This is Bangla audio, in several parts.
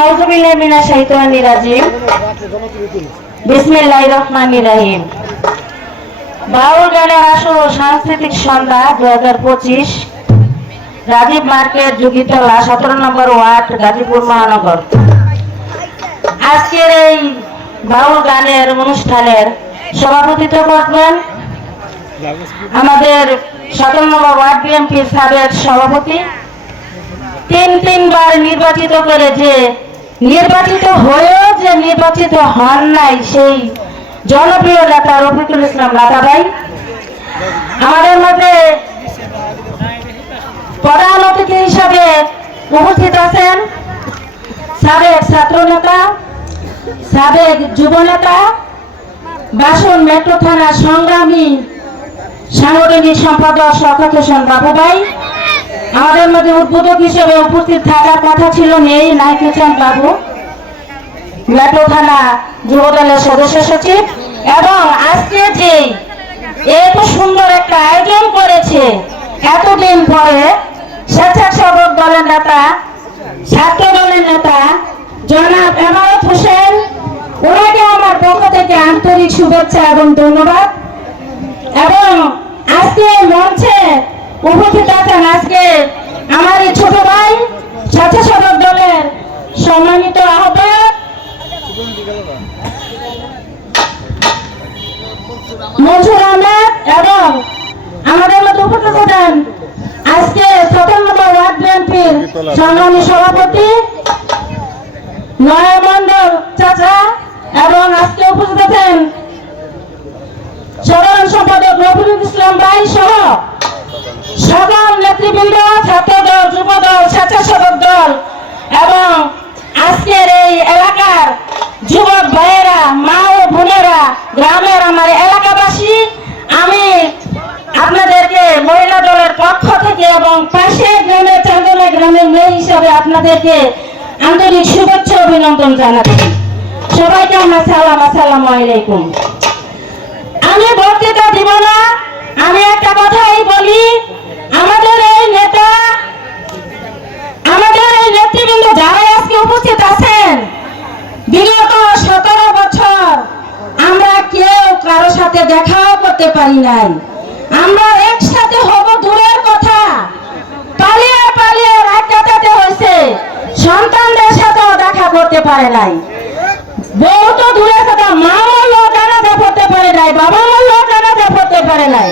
আউযুবিল্লাহি মিনাশ শাইতানির রাজিম। বিসমিল্লাহির রহমানির রহিম। বাউল গানের আসর সাংস্কৃতিক সন্ধ্যা দু হাজার পঁচিশ, রাজীব মার্কেট যুগিতলা সতেরো নম্বর ওয়ার্ড, গাজীপুর মহানগর। আজকের এই বাউল গানের অনুষ্ঠানের সভাপতিত্ব করবেন আমাদের সতেরো নম্বর ওয়ার্ড বিএনপির সাবেক সভাপতি। তিন তিনবার নির্বাচিত করে যে নির্বাচিত হয়েও যে নির্বাচিত হন নাই সেই জনপ্রিয় নেতা রফিকুল ইসলাম ভাই আমাদের মধ্যে প্রধান অতিথি হিসাবে উপস্থিত আছেন সাবেক ছাত্র নেতা সাবেক যুব নেতা বাসন মেট্রো থানা সংগ্রামী সাংগঠনিক সম্পাদক হোসেন বাবু ভাই আমাদের মধ্যে উদ্বোধক হিসেবে উপস্থিত থাকার কথা ছিল নেই নাইকে চাঁদ বাবু। মেট্রো থানা যুব দলের সদস্য সচিব এবং আজকে যে এত সুন্দর একটা আয়োজন করেছে, এতদিন পরে স্বেচ্ছাসেবক দলের নেতা, ছাত্র দলের নেতা, জনাব এমারত হোসেন, ওনাকে আমার পক্ষ থেকে আন্তরিক শুভেচ্ছা এবং ধন্যবাদ। এবং আজকে মঞ্চে উপস্থিত আছেন আজকে আমার এই ছোট ভাই স্বেচ্ছাসেবক দলের সম্মানিত আহ্বায়ক মনসুর আহমেদ এবং আমাদের মধ্যে উপস্থিত আছেন আজকে সতেরো নম্বর ওয়ার্ড বিএনপির সংগ্রামী সভাপতি নয় মন্ডল চাচা এবং আজকে উপস্থিত আছেন সাধারণ সম্পাদক রফিকুল ইসলাম ভাই সহ সকল নেতৃবৃন্দ ছাত্র দল যুব দল স্বেচ্ছাসেবক দল এবং আজকের এই এলাকার যুবক ভাইয়েরা, মা ও বোনেরা, গ্রামের আমার এলাকাবাসী, আমি আপনাদেরকে মহিলা দলের পক্ষ থেকে এবং পাশের গ্রামে, চান্দনা গ্রামের মেয়ে হিসাবে আপনাদেরকে আন্তরিক শুভেচ্ছা অভিনন্দন জানাচ্ছি। সবাইকে আমার সালাম, আসসালামু আলাইকুম। আমি বক্তৃতা দিব না, আমি একটা কথাই বলি আমাদের এই নেতা, আমাদের এই নেতৃবৃন্দ যারা আজকে উপস্থিত আছেন, বিগত সতেরো বছর আমরা কেউ কারও সাথে দেখাও করতে পারি নাই। আমরা একসাথে হব দূরের কথা। পালিয়ে পালিয়ে রাত কাটাতে হয়েছে। সন্তানদের সাথেও দেখা করতে পারে নাই। বউ দূরে কথা, মা মূল্য জানাজা পড়তে পারে নাই, বাবা মূল্য জানাজা পড়তে পারে নাই।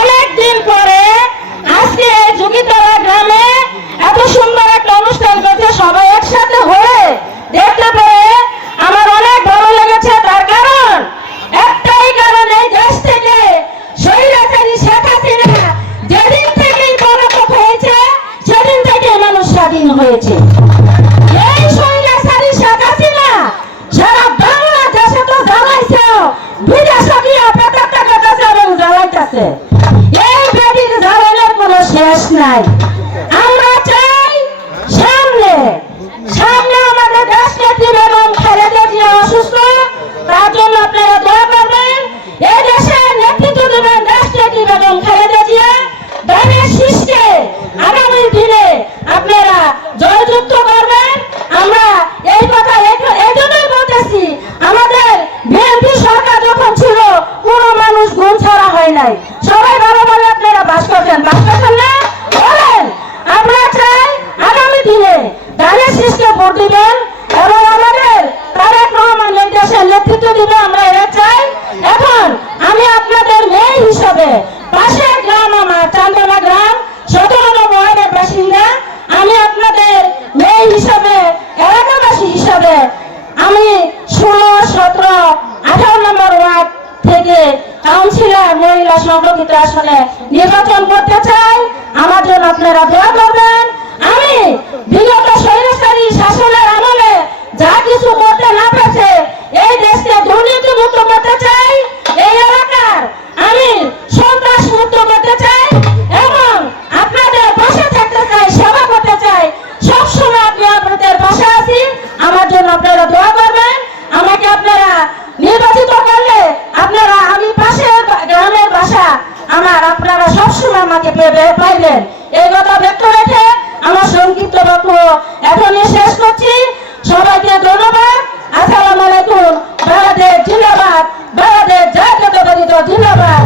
অনেক দিন পরে আজকে যুগিতলা গ্রামে এত সুন্দর একটা অনুষ্ঠান করছে সবাই একসাথে হয়ে। দেখতে পেরে আমার অনেক ভালো লেগেছে, তার কারণ একটাই কারণ এই দেশ থেকে স্বৈরাচারী শেখ হাসিনা যেদিন থেকেই পদক্ষেপ হয়েছে, সেদিন থেকে মানুষ স্বাধীন হয়েছে। এই স্বৈরাচারী শেখ হাসিনা সারা বাংলাদেশে তো জ্বালাইছে বিদেশে গিয়ে পেটের টাকা কাছে আমরা সংরক্ষিত আসনে নির্বাচন করতে চাই আমার জন্য আপনারা দোয়া করবেন। আমি করতে পারলেন এই কথা ব্যক্ত রেখে আমার সংক্ষিপ্ত বক্তব্য এখনই শেষ করছি। সবাইকে ধন্যবাদ। আসসালামু আলাইকুম। বাংলাদেশ জিন্দাবাদ। বাংলাদেশ জাতীয়তাবাদী জিন্দাবাদ।